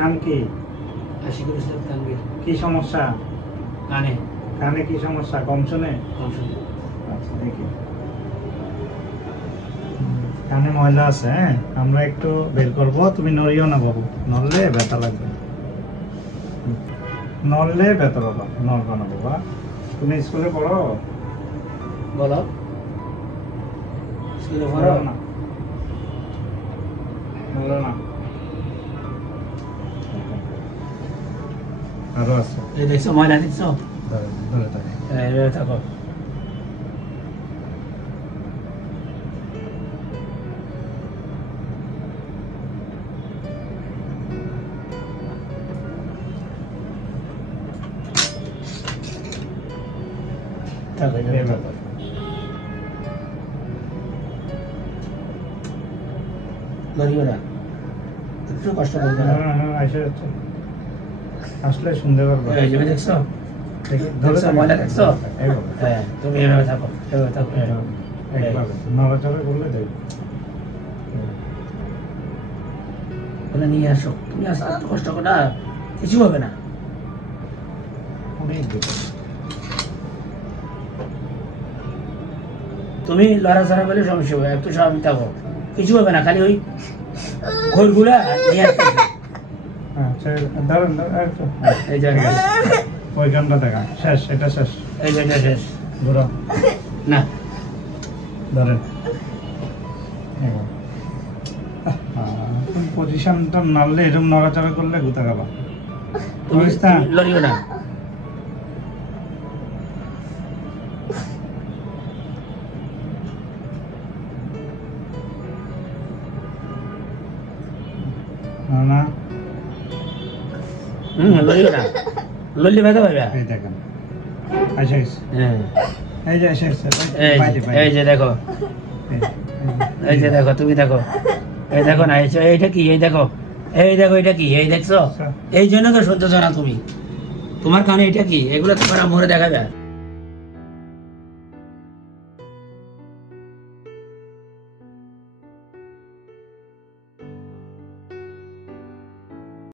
নাম কি? আশিকুল ইসলাম তানভীর। কি সমস্যা? কানে। কানে কি সমস্যা? কম শুনে? কম শুনে। আচ্ছা দেখি। কানে ময়লা আছে, হ্যাঁ আমরা একটু বের করবো, তুমি নড়িও না বাবু, নড়লে ব্যথা লাগবে, নড়লে ব্যথা বাবা, নড়বো না বাবা। তুমি স্কুলে পড়ো? বলো। স্কুলে পড়ো না, বলো না। আরো আছে, এই দেখছো ময়লা দেখছো? ধরে ধরে থাকে। এইভাবে থাকো। থাকো এইভাবে। লড়িও না, একটু কষ্ট করে দাও। আসলে শুনতে পারবো। এই যে দেখছো? দেখি, দেখছো ময়লা দেখছো? এইভাবে। হ্যাঁ, তুমি এভাবে থাকো, এভাবে থাকো। একভাবে নড়াচড়া করলে দেখ। ওটা নিয়ে আসো, তুমি আসো, একটু কষ্ট করো না, কিছু হবে না। অনেক দূর। তুমি লড়াচড়া করলে সমস্যা হবে, একটু স্বাভাবিক থাকো, কিছু হবে না, খালি ওই ঘরগুলা নিয়ে আসতে হবে। আচ্ছা দাঁড়ান দাঁড়ান একটু। এই জায়গায় ওই গানটা দেখা শেষ, এটা শেষ। এই জায়গা শেষ ঘোরা না। ধরেন পজিশনটা নাড়লে, এরকম নড়াচড়া করলে গুতা খাবা। তুমি লড়িও না। না লড়িও না, লড়লে ব্যথা পাবে। এই দেখেন, আচ্ছা হ্যাঁ, এই যে শেষ। এই যে দেখো, এই যে দেখো, তুমি দেখো, এই দেখো না, এইটা কি? এই দেখো, এই দেখো, এটা কি? এই দেখছো? এই জন্য তো সহ্য না তুমি, তোমার কানে এটা কি? এগুলো তোমার মরে দেখা যায়।